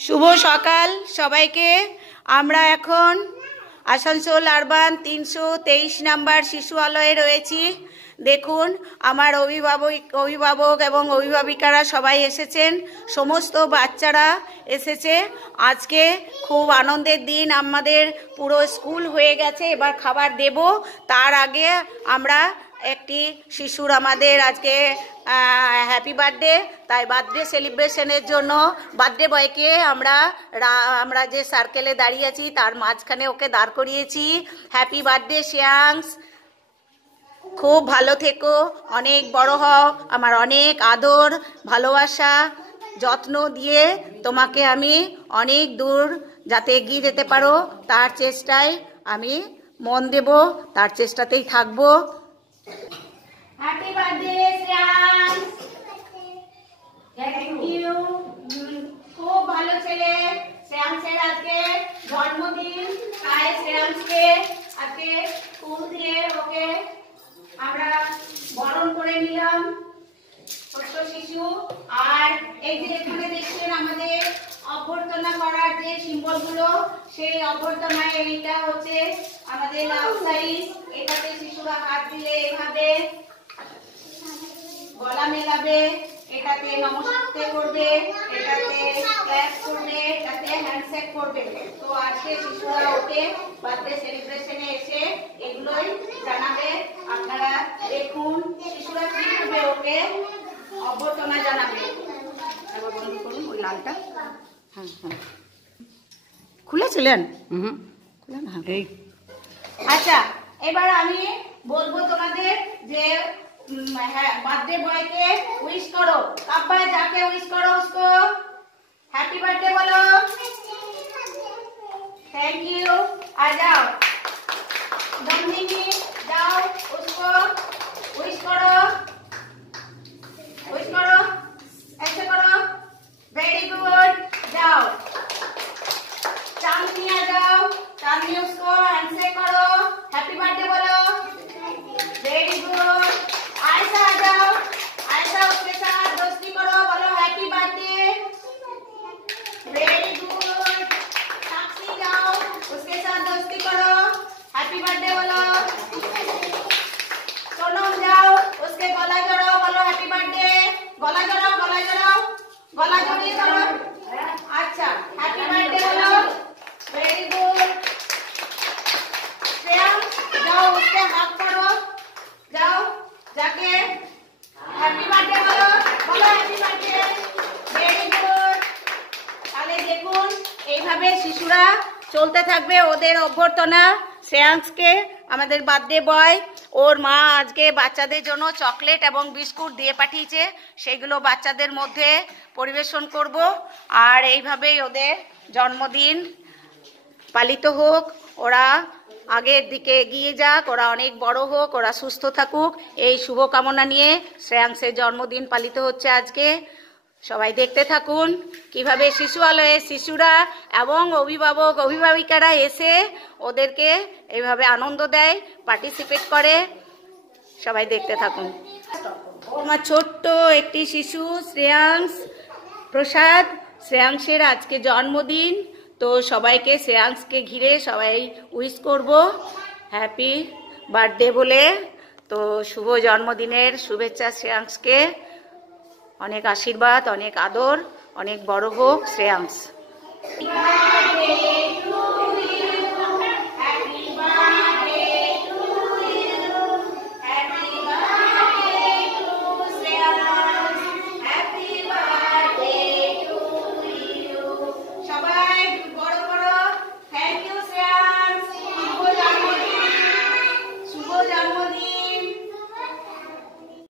শুভ সকাল সবাইকে। আমরা এখন আসানসোল আরবান 323 নাম্বার শিশুআলয়ে রয়েছি। দেখুন আমার অভিভাবক এবং অভিভাবিকারা সবাই এসেছেন, সমস্ত বাচ্চারা এসেছে। আজকে খুব আনন্দের দিন, আমাদের পুরো স্কুল হয়ে গেছে, এবার খাবার দেব। তার আগে আমরা একটি শিশুর আমাদের আজকে হ্যাপি বার্থডে, তাই বার্থডে সেলিব্রেশনের জন্য বার্থডে বয়কে আমরা যে সার্কেলে দাঁড়িয়ে আছি তার মাঝখানে ওকে দাঁড় করিয়েছি। হ্যাপি বার্থডে শ্রেয়াংশ, খুব ভালো থেকো, অনেক বড় হও, আমার অনেক আদর ভালোবাসা যত্ন দিয়ে তোমাকে আমি অনেক দূর যাতে এগিয়ে যেতে পারো তার চেষ্টায় আমি মন দেব, তার চেষ্টাতেই থাকবো। Happy birthday Shreyansh, thank you. খুব ভালো ছেলে। শ্রেয়াংশের আজকে জন্মদিন, তাই শ্রেয়াংশকে আজকে ফুল দিয়ে ওকে আমরা বরণ করে নিলাম, ছোট্ট শিশু। আর এই যে এখানে দেখছেন আমাদের অভ্যর্থনা করার যে সিম্বলগুলো, সেই অভ্যর্থনায় এইটা হচ্ছে আমাদের লাভ সাইজ। এটাতে শিশুরা হাত দিলে এভাবে গলা মেলাবে, এটাতে নমস্তে করবে, এটাতে ক্ল্যাপ করবে, এটাতে হ্যান্ডশেক করবে। তো আজকে শিশুরা ওকে বার্থডে সেলিব্রেশনে এসে এগুলোই জানাবে। আপনারা দেখুন শিশুরা কি করবে, ওকে অভ্যর্থনা জানাবে। এবার বন্ধ করুন ওই লালটা। হ্যাঁ হ্যাঁ, খুলেছিলেন? খুলেন। হ্যাঁ, আচ্ছা এবার আমি বলবো তোমাদের যে बर्थडे बॉय के विश करो। अब जाके विश करो उसको, हैप्पी बर्थडे बोलो, थैंक यू। आ जाओ नंदिनी, जाओ उसको विश करो, विश करो, ऐसे करो, वेरी गुड। जाओ चांदनी, आ जाओ चांदनी, उसको हैंडशेक करो, हैप्पी बर्थडे बोलो, वेरी गुड। आयशा आ जाओ, आयशा उसके साथ दोस्ती करो, बोलो हैप्पी बर्थडे, वेरी गुड। साक्षी जाओ उसके साथ दोस्ती करो, हैप्पी बर्थडे बोलो। सोनम जाओ उसके गला जड़ाओ, बोलो हैप्पी बर्थडे, गला जड़ाओ, गला जड़ाओ, गला जड़िए करो। अच्छा हैप्पी बर्थडे बोलो, वेरी गुड। श्रेयांश जाओ उसके हाथ करो, जाओ जाके हैप्पी बर्थडे बोलो, बोलो हैप्पी बर्थडे, वेरी गुड। তাহলে দেখুন এইভাবে শিশুরা চলতে থাকবে ওদের অভ্যর্থনা। শ্রেয়াংশকে আমাদের বার্থডে বয়, ওর মা আজকে বাচ্চাদের জন্য চকলেট এবং বিস্কুট দিয়ে পাঠিয়েছে, সেগুলো বাচ্চাদের মধ্যে পরিবেশন করব। আর এইভাবেই ওদের জন্মদিন পালিত হোক, ওরা আগের দিকে এগিয়ে যাক, ওরা অনেক বড় হোক, ওরা সুস্থ থাকুক, এই শুভকামনা নিয়ে শ্রেয়াংশের জন্মদিন পালিত হচ্ছে আজকে। সবাই দেখতে থাকুন কিভাবে শিশুআলয়ে শিশুরা এবং অভিভাবিকারা এসে ওদেরকে এইভাবে আনন্দ দেয়, পার্টিসিপেট করে। সবাই দেখতে থাকুন। আমার ছোট্ট একটি শিশু শ্রেয়াংশ প্রসাদ, শ্রেয়াংশের আজকে জন্মদিন, তো সবাইকে শ্রেয়াংশকে ঘিরে সবাই উইশ করব হ্যাপি বার্থডে বলে। তো শুভ জন্মদিনের শুভেচ্ছা শ্রেয়াংশকে, অনেক আশীর্বাদ, অনেক আদর, অনেক বড় হোক শ্রেয়াংশ।